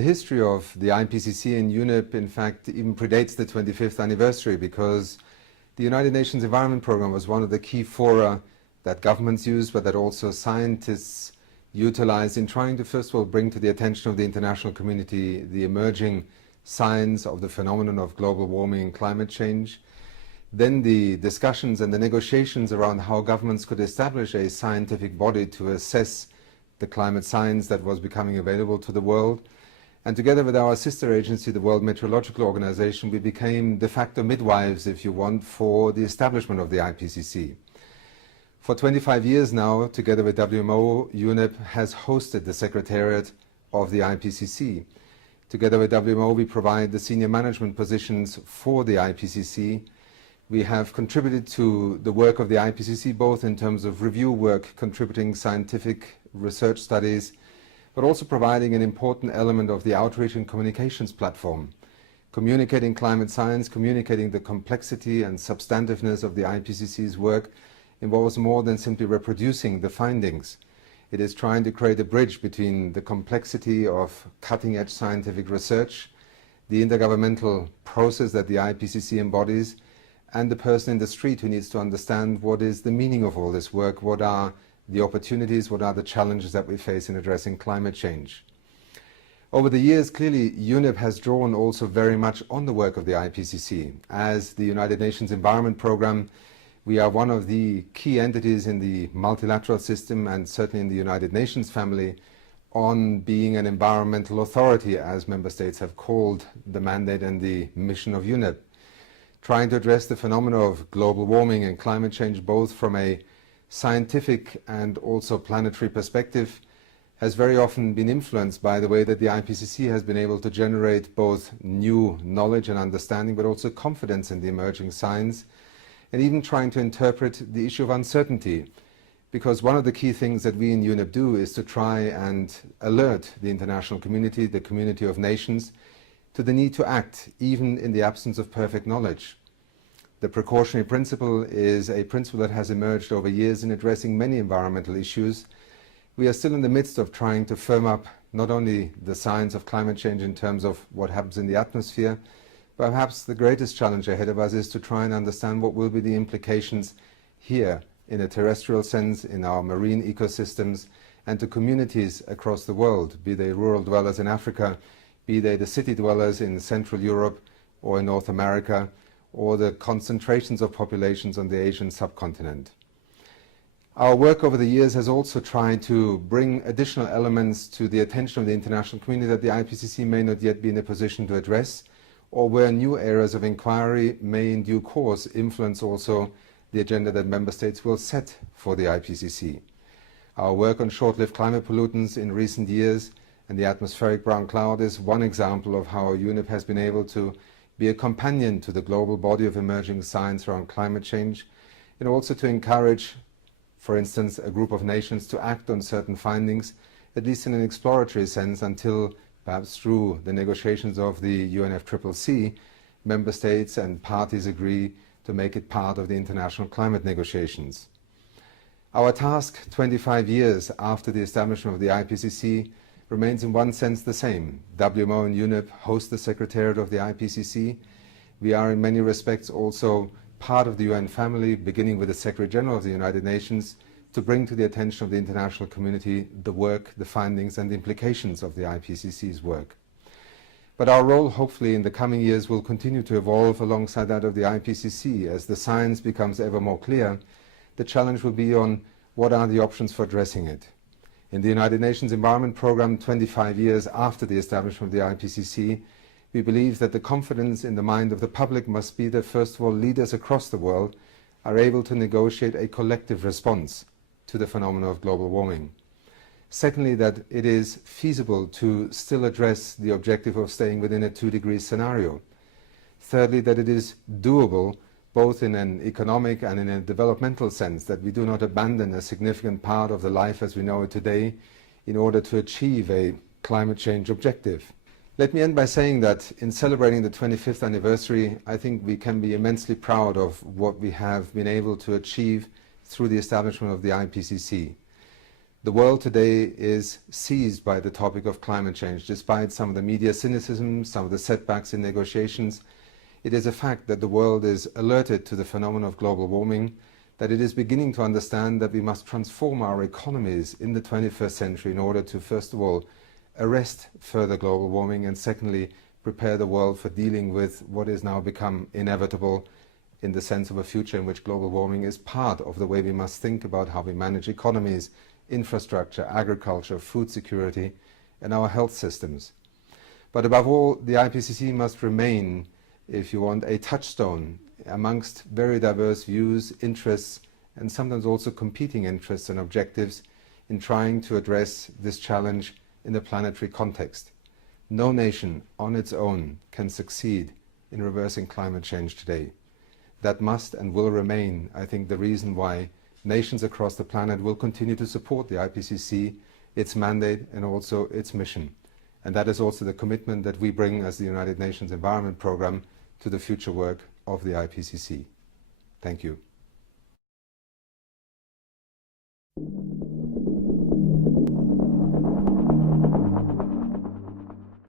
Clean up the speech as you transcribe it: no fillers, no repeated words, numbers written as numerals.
The history of the IPCC and UNEP, in fact, even predates the 25th anniversary, because the United Nations Environment Programme was one of the key fora that governments used, but that also scientists utilized in trying to, first of all, bring to the attention of the international community the emerging signs of the phenomenon of global warming and climate change. Then the discussions and the negotiations around how governments could establish a scientific body to assess the climate science that was becoming available to the world. And together with our sister agency, the World Meteorological Organization, we became de facto midwives, if you want, for the establishment of the IPCC. For 25 years now, together with WMO, UNEP has hosted the Secretariat of the IPCC. Together with WMO, we provide the senior management positions for the IPCC. We have contributed to the work of the IPCC, both in terms of review work, contributing scientific research studies, but also providing an important element of the outreach and communications platform. Communicating climate science, communicating the complexity and substantiveness of the IPCC's work involves more than simply reproducing the findings. It is trying to create a bridge between the complexity of cutting-edge scientific research, the intergovernmental process that the IPCC embodies, and the person in the street who needs to understand what is the meaning of all this work, what are the opportunities, what are the challenges that we face in addressing climate change. Over the years, clearly, UNEP has drawn also very much on the work of the IPCC. As the United Nations Environment Programme, we are one of the key entities in the multilateral system, and certainly in the United Nations family, on being an environmental authority, as member states have called the mandate and the mission of UNEP. Trying to address the phenomena of global warming and climate change, both from a scientific and also planetary perspective, has very often been influenced by the way that the IPCC has been able to generate both new knowledge and understanding, but also confidence in the emerging science, and even trying to interpret the issue of uncertainty. Because one of the key things that we in UNEP do is to try and alert the international community, the community of nations, to the need to act, even in the absence of perfect knowledge. The precautionary principle is a principle that has emerged over years in addressing many environmental issues. We are still in the midst of trying to firm up not only the science of climate change in terms of what happens in the atmosphere, but perhaps the greatest challenge ahead of us is to try and understand what will be the implications here in a terrestrial sense, in our marine ecosystems, and to communities across the world, be they rural dwellers in Africa, be they the city dwellers in Central Europe or in North America, or the concentrations of populations on the Asian subcontinent. Our work over the years has also tried to bring additional elements to the attention of the international community that the IPCC may not yet be in a position to address, or where new areas of inquiry may in due course influence also the agenda that member states will set for the IPCC. Our work on short-lived climate pollutants in recent years and the atmospheric brown cloud is one example of how UNEP has been able to be a companion to the global body of emerging science around climate change, and also to encourage, for instance, a group of nations to act on certain findings, at least in an exploratory sense, until perhaps through the negotiations of the UNFCCC, member states and parties agree to make it part of the international climate negotiations. Our task 25 years after the establishment of the IPCC remains in one sense the same. WMO and UNEP host the Secretariat of the IPCC. We are in many respects also part of the UN family, beginning with the Secretary General of the United Nations, to bring to the attention of the international community the work, the findings and the implications of the IPCC's work. But our role, hopefully, in the coming years will continue to evolve alongside that of the IPCC. As the science becomes ever more clear, the challenge will be on what are the options for addressing it. In the United Nations Environment Programme, 25 years after the establishment of the IPCC, we believe that the confidence in the mind of the public must be that, first of all, leaders across the world are able to negotiate a collective response to the phenomenon of global warming. Secondly, that it is feasible to still address the objective of staying within a 2-degree scenario. Thirdly, that it is doable both in an economic and in a developmental sense, that we do not abandon a significant part of the life as we know it today in order to achieve a climate change objective. Let me end by saying that in celebrating the 25th anniversary, I think we can be immensely proud of what we have been able to achieve through the establishment of the IPCC. The world today is seized by the topic of climate change. Despite some of the media cynicism, some of the setbacks in negotiations, it is a fact that the world is alerted to the phenomenon of global warming, that it is beginning to understand that we must transform our economies in the 21st century in order to, first of all, arrest further global warming, and secondly, prepare the world for dealing with what is now become inevitable in the sense of a future in which global warming is part of the way we must think about how we manage economies, infrastructure, agriculture, food security, and our health systems. But above all, the IPCC must remain, if you want, a touchstone amongst very diverse views, interests, and sometimes also competing interests and objectives in trying to address this challenge in a planetary context. No nation on its own can succeed in reversing climate change today. That must and will remain, I think, the reason why nations across the planet will continue to support the IPCC, its mandate, and also its mission. And that is also the commitment that we bring as the United Nations Environment Programme to the future work of the IPCC. Thank you.